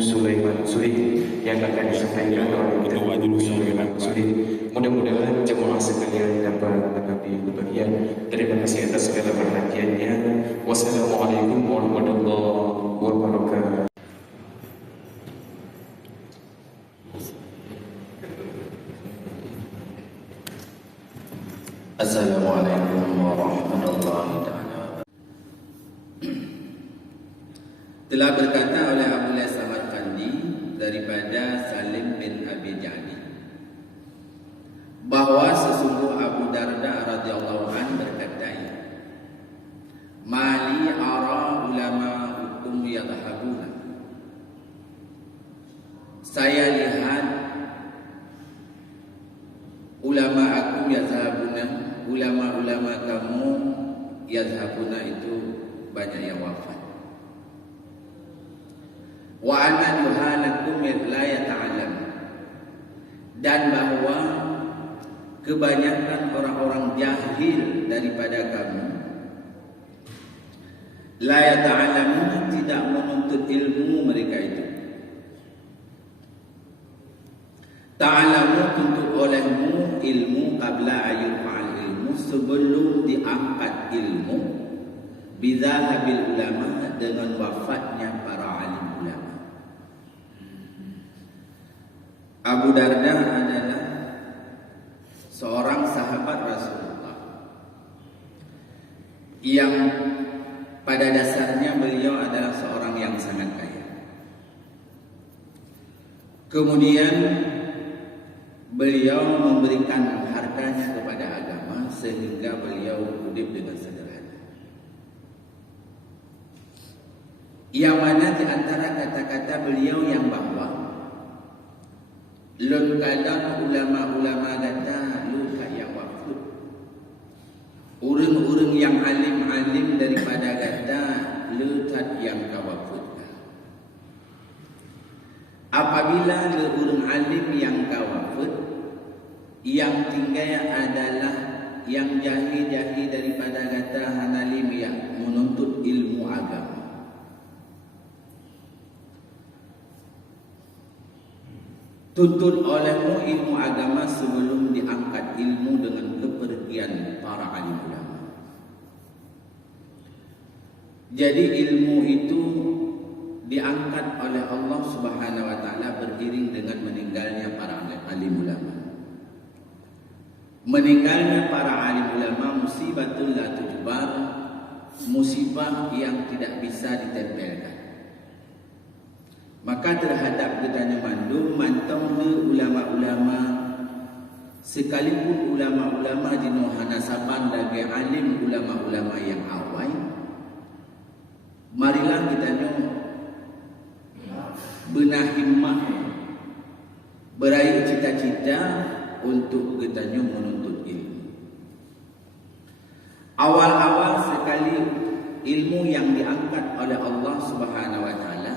Sulaiman Sudi yang akan disampaikan oleh Tuan Sulaiman Sudi. Mudah-mudahan jemaah sekalian dapat mengambil bagian. Terima kasih atas segala perhatiannya. Wassalamualaikum warahmatullahi wabarakatuh. Assalamualaikum warahmatullahi taala. Telah berkata oleh Abdullah Samarkandi daripada Salim bin Abi Jadi bahawa sesungguh Abu Darda radhiyallahu anhu berkata, "Mali ara ulama hukum yadhhabuna." Saya lihat ulama aku yadhhabuna, ulama-ulama kamu yadhhabuna itu banyak yang wafat. Wa anna yuhalakum la yata'allam, dan bahawa kebanyakan orang-orang jahil daripada kamu la yata'allamuna, tidak menuntut ilmu mereka itu. Ta'alamu, tuntut olehmu ilmu qabla ayurfa'al ilmu, sebelum diangkat ilmu, bizahabil ulama, dengan wafatnya para alim ulama. Abu Darda adalah seorang sahabat Rasulullah yang pada dasarnya beliau adalah seorang yang sangat kaya. Kemudian beliau memberikan hartanya kepada agama sehingga beliau hidup dengan sederhana. Yang mana di antara kata-kata beliau yang bahawa lun kadang ulama-ulama kata lu kaya wafud, urang-urang yang alim-alim daripada kata lu tak yang kawafud. Apabila le urang alim yang kawafud, yang tinggal adalah yang jahil-jahil daripada kata hanalim yang menuntut ilmu agama. Tuntut olehmu ilmu agama sebelum diangkat ilmu dengan kepergian para alim ulama. Jadi ilmu itu diangkat oleh Allah Subhanahu wa taala beriring dengan meninggalnya para alim ulama. Meninggalnya para alim ulama musibatul la tujbar, musibah yang tidak bisa ditempelkan. Maka terhadap ketanya mandum mantong ulama-ulama, sekalipun ulama-ulama jenuh nasaban dari alim ulama-ulama yang awal, marilah kita benah himmah, beraih cita-cita untuk kita menuntut ilmu. Awal-awal sekali ilmu yang diangkat oleh Allah Subhanahu wa taala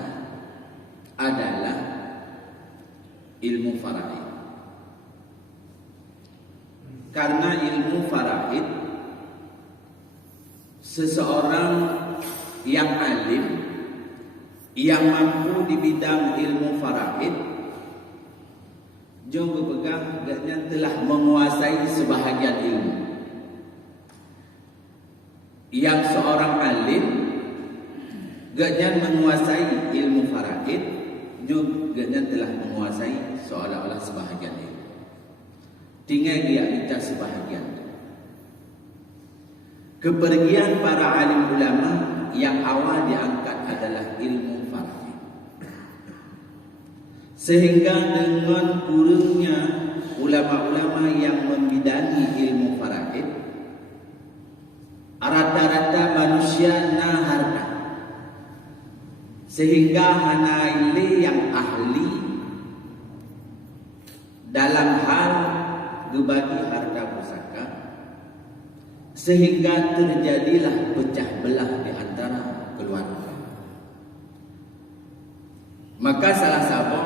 adalah ilmu faraid. Karena ilmu faraid, seseorang yang alim yang mampu di bidang ilmu faraid juga berpegang dengannya telah menguasai sebahagian ilmu. Yang seorang alim gaknya menguasai ilmu faraid, juga telah menguasai seolah-olah sebahagian ilmu. Tinggal dia minta sebahagian. Kepergian para alim ulama yang awal diangkat adalah ilmu faraid. Sehingga dengan kurangnya ulama-ulama yang membidangi ilmu faraid, rata-rata manusia harta. Sehingga hanya ile yang ahli dalam hal berbagi harta pusaka, sehingga terjadilah pecah belah di antara keluarga. Maka salah satu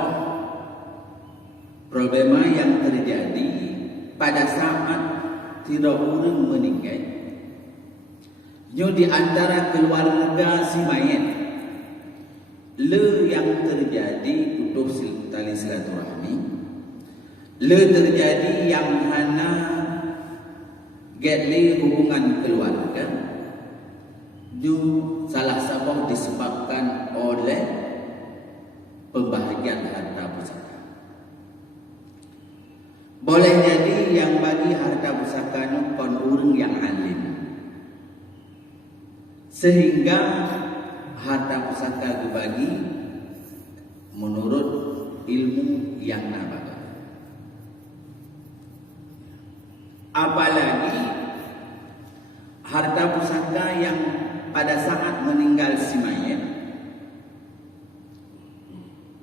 problema yang terjadi pada saat tidak orang meninggal, di antara keluarga si mayat le yang terjadi putus tali silaturahmi, le terjadi yang hana getli hubungan keluarga, itu salah satu disebabkan oleh pembahagian harta pusaka. Boleh jadi yang bagi harta pusaka itu kon urang yang alim, sehingga harta pusaka dibagi menurut ilmu yang nabaga. Apalagi harta pusaka yang pada saat meninggal si mayat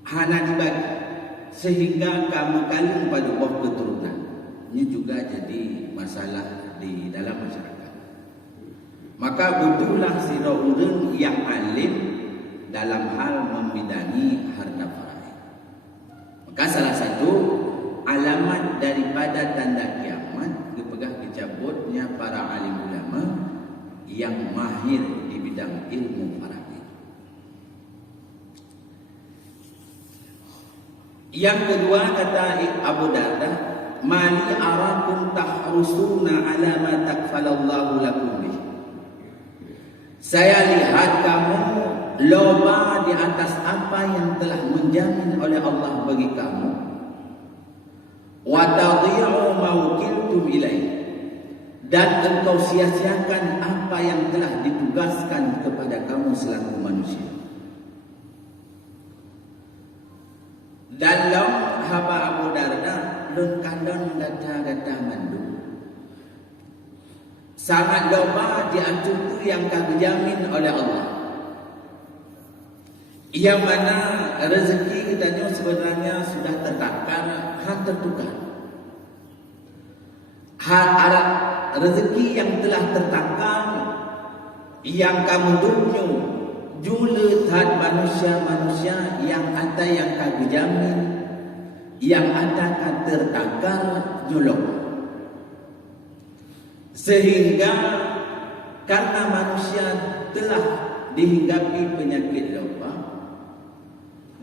hana dibagi, sehingga kamu kalian pada buah keturunan. Ini juga jadi masalah di dalam masyarakat. Maka butuhlah sira urang yang alim dalam hal membidangi harta faraid. Maka salah satu alamat daripada tanda kiamat dipegah dicabutnya para alim ulama yang mahir di bidang ilmu faraid. Yang kedua kata Abu Darda, mali arakum tahrusuna ala ma takfalallahu lakum bih. Saya lihat kamu loba di atas apa yang telah menjamin oleh Allah bagi kamu. Wa tadhi'u ma wukiltum ilaih, dan engkau sia-siakan apa yang telah ditugaskan kepada kamu selaku manusia. Dalam haba Abu Darda lun kandon gata-gata mandu sangat loba diatur yang dijamin oleh Allah, yang mana rezeki kita sebenarnya sudah tertakar, tertukar. Rezeki yang telah tertakar yang kamu dunia jule tad manusia-manusia yang ada yang kagejamin, yang ada tertakar julok. Sehingga karena manusia telah dihinggapi penyakit lupa,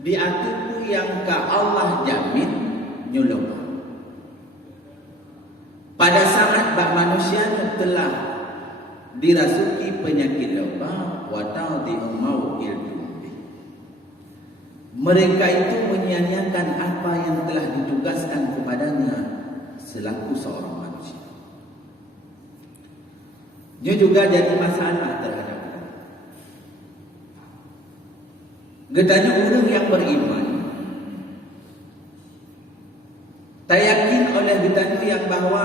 diatur yang ka Allah jamin nyulok. Pada saat manusia telah dirasuki penyakit lupa, watau diumau ilmu, mereka itu menyia-nyiakan apa yang telah ditugaskan kepadanya selaku seorang manusia. Dia juga jadi masalah terhadap kita. Gedanya orang yang beriman, tak yakin oleh gedanya yang bahwa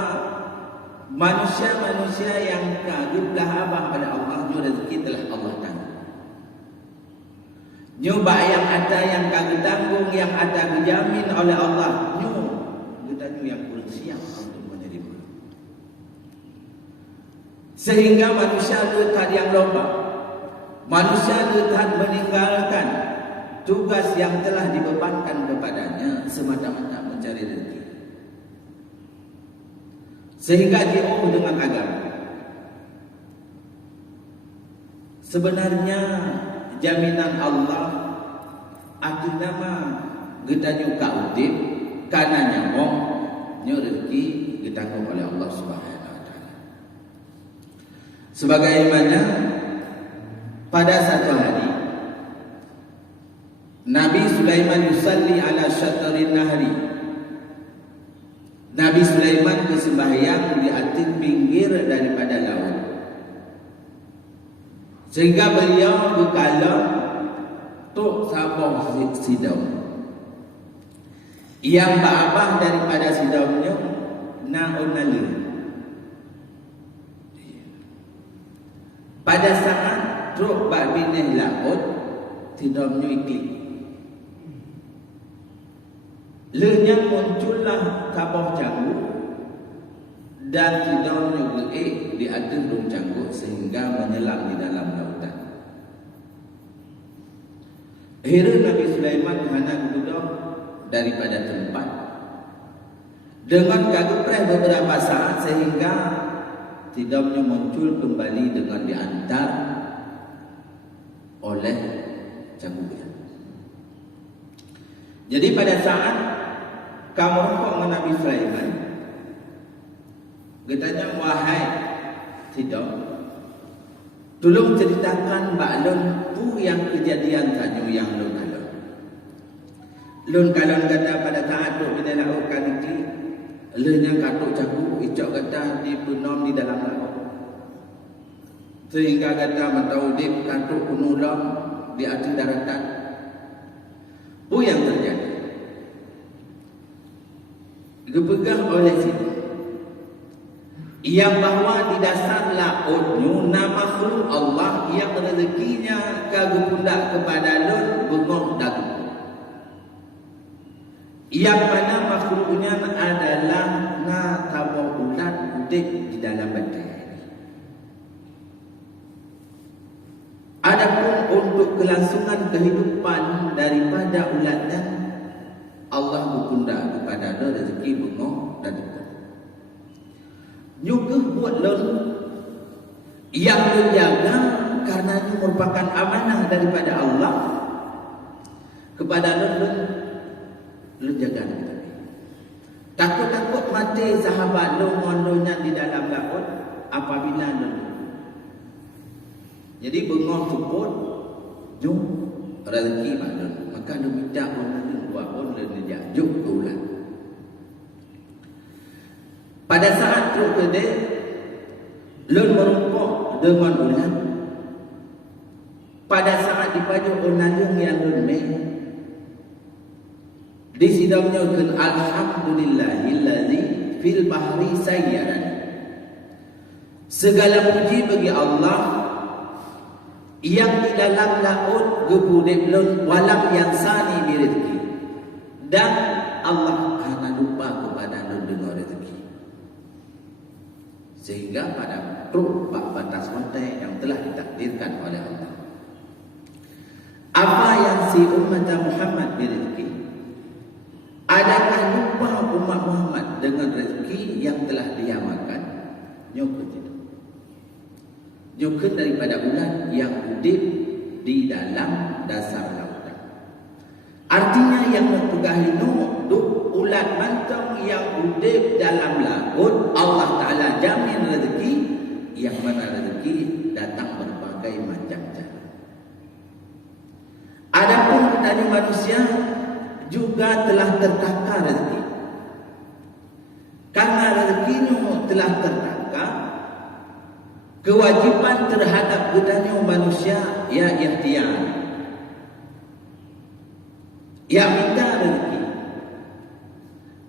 manusia-manusia yang kagiblah abah pada Allah, nyu rezeki telah Allah tanggung. Nyoba yang ada yang kagib tanggung, yang ada dijamin oleh Allah, nyu gedanya yang kurang siap untuk menerima. Sehingga manusia letak yang lomba, manusia letak meninggalkan tugas yang telah dibebankan kepadanya semata-mata mencari rezeki. Sehingga jauh dengan agama. Sebenarnya jaminan Allah akhir nama gedanya kautip karena nyamong rezeki ditanggung oleh Allah Subhanahu wa taala. Sebagaimana pada satu hari Nabi Sulaiman yusalli ala syatrin nahri. Nabi Sulaiman bersembahyang di atas pinggir daripada laut. Sehingga beliau berkalam tok sabah sidau. Yang babah daripada sidaunya naunali. Pada saat tok babineh laut tidaknya iklim. Lehnya muncullah kabah canggut dan tidaknya geek di atas dong canggut sehingga menyelam di dalam lautan. Akhirnya Nabi Sulaiman hanya duduk daripada tempat dengan kagepreh beberapa saat sehingga tidaknya muncul kembali dengan diantar oleh canggut. Jadi pada saat kamu rokok dengan Nabi Sulaiman, katanya, wahai tidak, tolong ceritakan baklon tu yang kejadian tanya yang lon kalon. Lon kalon kata pada saat duk di dalam laut kaniki, lon yang katuk caku, icok kata di penom di dalam laut. Sehingga kata mentaudip katuk penulam di atas daratan. Apa yang terjadi? Dipegang oleh sini. Yang bahawa di dasar lautnya nama makhluk Allah yang rezekinya kagupundak kepada lun bengong dagu. Yang mana makhluknya adalah na tabah ulat udik di dalam badan. Adapun untuk kelangsungan kehidupan daripada ulat dan Allah berpundak kepada lun rezeki bengong dagu. Juga buat lon yang menjaga karena ini merupakan amanah daripada Allah kepada lon jaga kita. Takut-takut mati sahabat lon mondonya di dalam laut apabila lon. Jadi bengong support jom rezeki lon, maka lon minta orang buat pun lon jauh ke ulat. Pada saat truk kedai, lon merumpuk dengan ulat. Pada saat dipajuk ulalung yang lon meh, disidamnya kan alhamdulillahillazi fil bahri sayyaran. Segala puji bagi Allah yang di dalam laut gebudep lon walam yang sani birezeki. Dan Allah hanya lupa kepada lon dengan rezeki. Sehingga pada truk batas pantai yang telah ditakdirkan oleh Allah. Apa yang si umat Muhammad berezeki? Adakah lupa umat Muhammad dengan rezeki yang telah dia makan? Nyokut tidak. Nyokut daripada ulat yang hidup di dalam dasar lautan. Artinya yang bertugas itu ulat mantong yang hidup dalam laut, Allah Ta'ala jamin rezeki, yang mana rezeki datang berbagai macam cara. Adapun tadi manusia juga telah tertakar rezeki. Karena rezekinya telah tertakar, kewajiban terhadap gedanya manusia ya ikhtiar, ya minta rezeki.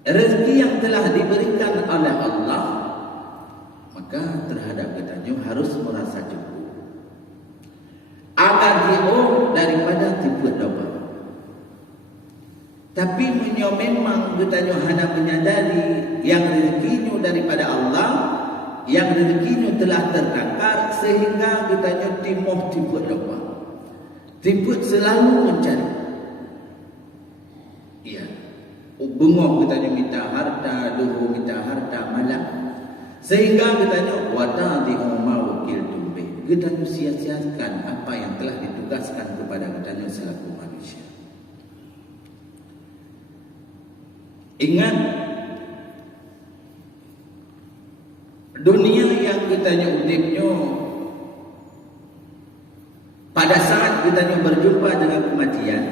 Rezeki yang telah diberikan oleh Allah, maka terhadap kitanya harus merasa cukup agar jauh daripada tipu daya. Tapi memang kitanya hanya menyadari yang rezekinya daripada Allah, yang rezekinya telah tertakar, sehingga kitanya timuh tipu daya. Tipu selalu mencari. Iya. Bengong kita minta harta, dulu minta harta malam. Sehingga kita wada'ti'u ma wakiltum bih. Kita sia-siakan apa yang telah ditugaskan kepada kita selaku manusia. Ingat, dunia yang kita udipnya, pada saat kita berjumpa dengan kematian,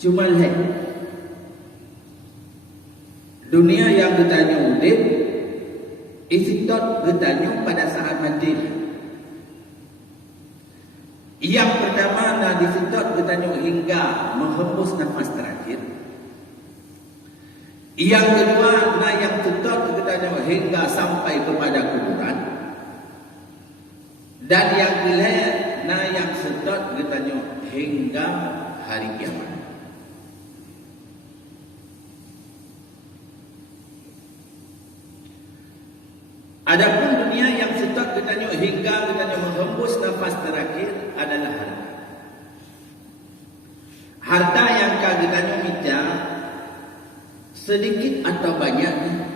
cuma lihat dunia yang kita udip, isitot kita pada saat mati. Yang pertama, nah disitot kita hingga menghembus nafas terakhir. Yang kedua, nah yang sitot kita hingga sampai kepada kuburan. Dan yang ketiga, nah yang sitot kita hingga hari kiamat. Adapun dunia yang setok katanya hingga katanya menghembus nafas terakhir adalah harta. Harta yang katanya minta sedikit atau banyaknya,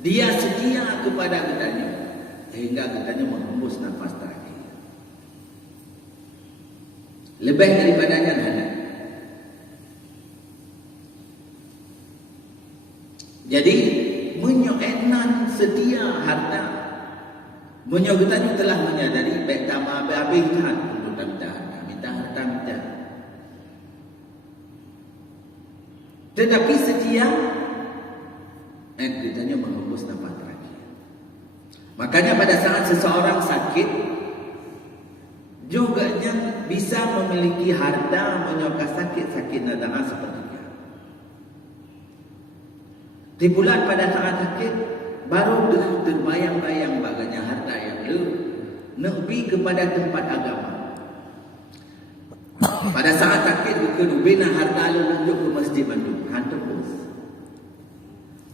dia sedia kepada katanya hingga katanya menghembus nafas terakhir. Lebih daripadanya ada. Jadi menyoenan setia harta. Menyogetanya telah menyadari baik tak habis-habiskan untuk minta harta minta. Tetapi setia ditanya menghembus nafas terakhir. Makanya pada saat seseorang sakit juga yang bisa memiliki harta menyokong sakit nadaan sepertiga. Di bulan pada saat sakit baru terbayang-bayang baganya harta yang lebih kepada tempat agama. Pada saat sakit bukan ubena harta lunjuk ke masjid Bandung, hantu bos.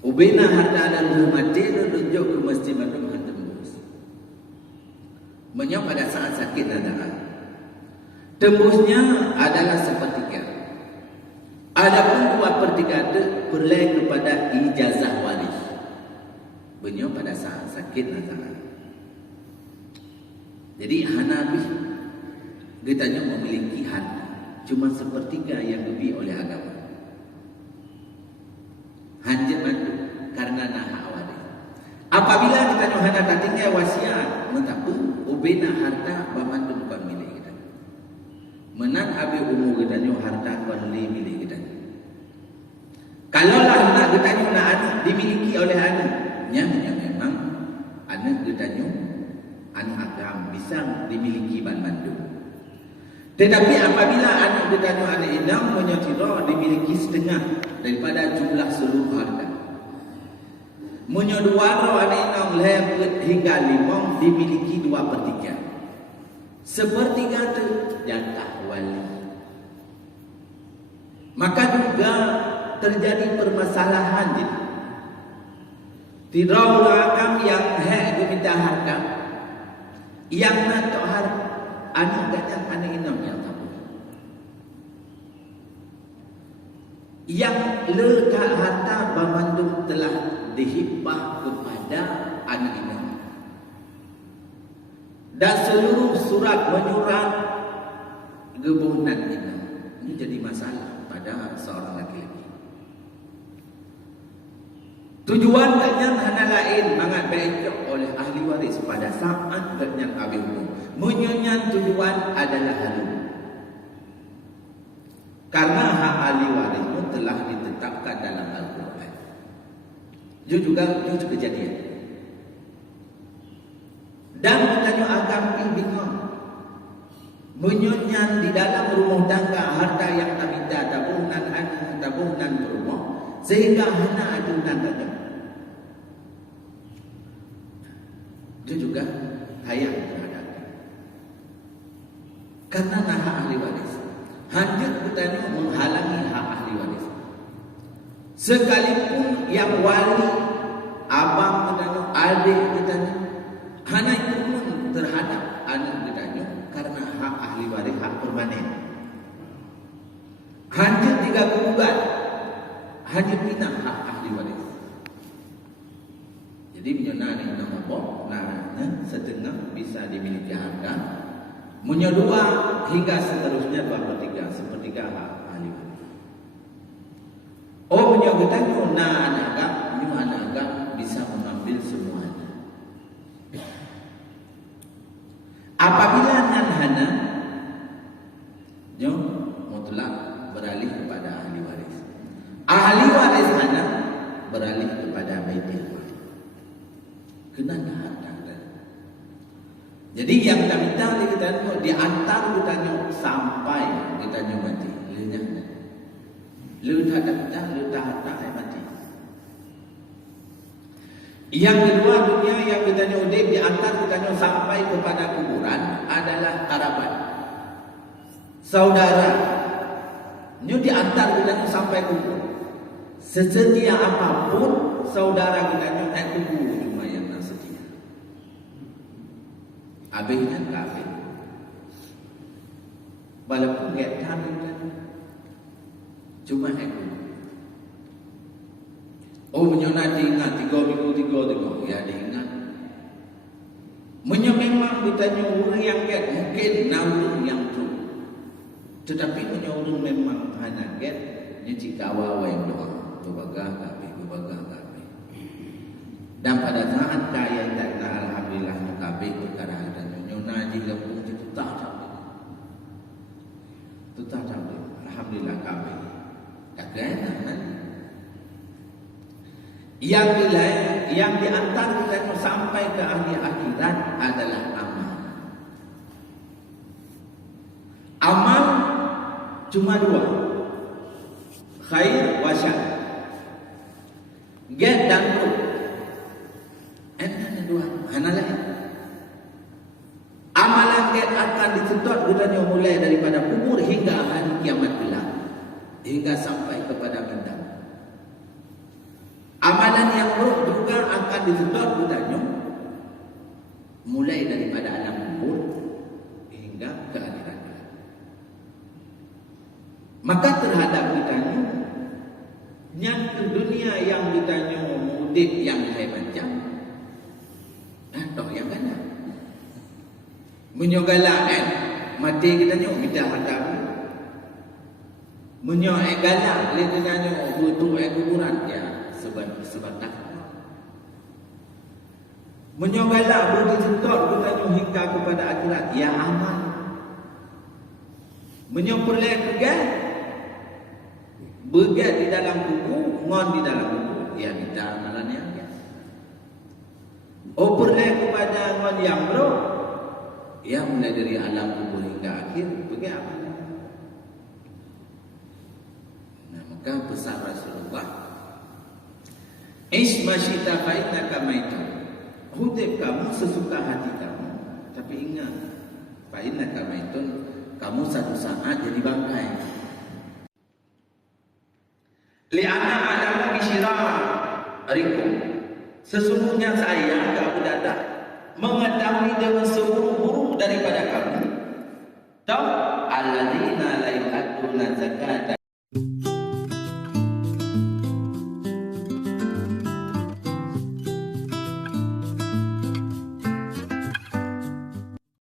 Ubena harta mati lunjuk ke masjid Bandung, hantu bos. Menyok pada saat sakit nadaan. Tembusnya adalah sepertiga. Adapun 2/3 itu perlu kepada ijazah waris. Beliau pada saat sakit nadaan. Jadi Hanafi ditanya memiliki harta cuma sepertiga yang lebih oleh agama. Hanjat mandu karena naha waris. Apabila ditanya Hanafi tinggal wasiat, mentapu ubena harta bamandu bukan milik kita. Menan abi umur ditanya harta kuali milik kita. Kalaulah nak ditanya nak anak dimiliki oleh anak, memang anak ditanya anak agam bisa dimiliki bandu. Tetapi apabila anak ditanya anak inang menyotiro dimiliki setengah daripada jumlah seluruh harta. Menyoduaro anak inang lebih hingga 5 dimiliki 2/3. Sepertiga itu jatah wali. Maka juga terjadi permasalahan jadi. Tidak ulakam yang minta harta, yang nak harta anak gajah anak inam yang tak boleh. Yang lekat harta bamandung telah dihibah kepada anak inam. Dan seluruh surat menyurat gebunan inam. Ini jadi masalah pada seorang laki-laki. Tujuan gaknya hanya lain mangat becok oleh ahli waris pada saat gaknya habis umur. Menyonya tujuan adalah halu. Karena hak ahli waris itu telah ditetapkan dalam Al-Quran. Itu juga kejadian. Dan bertanya agam bingung. Menyonya di dalam rumah tangga harta yang tak minta tabungan anak, tabungan rumah. Sehingga hana adunan saja. Itu juga hayang terhadapnya. Karena hak ahli waris. Hanjut bertanya menghalangi hak ahli waris. Sekalipun yang wali, abang bertanya, adik bertanya, hana itu terhadap anak bertanya karena hak ahli waris hak permanen. Hanjut 3 gugat. Hanya pindah hak ahli waris. Jadi menyona ni nama apa? Setengah bisa dimiliki harta. Menyodua hingga seterusnya 2/3 sepertiga hak ahli waris. Oh menyogetanya anak agak bisa mengambil semuanya. Apabila hana mutlak beralih kepada ahli waris. Ahli waris anak beralih kepada baitul mal. Kenapa harta? Jadi yang kita minta kita diantar kita sampai kita mati. Lu tak mati. Yang kedua dunia yang kita nyodek diantar kita sampai kepada kuburan adalah kerabat, saudara. Ini diantar kita sampai kubur. Sesetia apapun saudara kita kubur cuma yang nak setia. Abihnya kafir. Walaupun get kami cuma aku. Oh menyona diingat 3 minggu ya diingat. Memang ditanya orang yang get mungkin naurun yang tu. Tetapi menyorong memang hanya get ni jika awal yang doa berbagah kami. Dan pada saat kaya tak kena alhamdulillah kabeh perkara dan nyona ji lempung itu tak sampai. Itu tak sampai. Alhamdulillah kabeh. Tak kena kan. Yang diantar kita sampai ke ahli akhirat adalah amal. Amal cuma dua, khair wa syar. Get dan ru. Ada dua. Mana lagi? Amalan get akan dituntut gunanya mulai daripada kubur hingga hari kiamat kelak, hingga sampai kepada bintang. Amalan yang roh juga akan dituntut gunanya mulai daripada alam kubur hingga ke akhirat. Maka terhadap ditanya yang ke dunia yang ditanya mudik yang saya baca, toh yang mana? Menyogalak mati kita nyok kita hadap. Menyok galak le ditanya butuh kuburan ya sebab tak. Menyok galak begitu ditanya hingga kepada akhirat ya amal. Menyok perle kegal begat di dalam kubur, ngon di dalam kubur, ya kita amalannya. Perle kepada ngon yang bro, ya mulai dari alam kubur hingga akhir, begitu amalannya. Nah, maka pesan Rasulullah, Ish masyita fa'innaka maitun. Hudib kamu sesuka hati kamu, tapi ingat, fa'innaka maitun, kamu satu saat jadi bangkai. Li'anna alamu bisyirarikum. Sesungguhnya saya Abu Darda mengetahui dengan seburuk-buruk daripada kamu. Tahu alladzina la yu'adduna zakata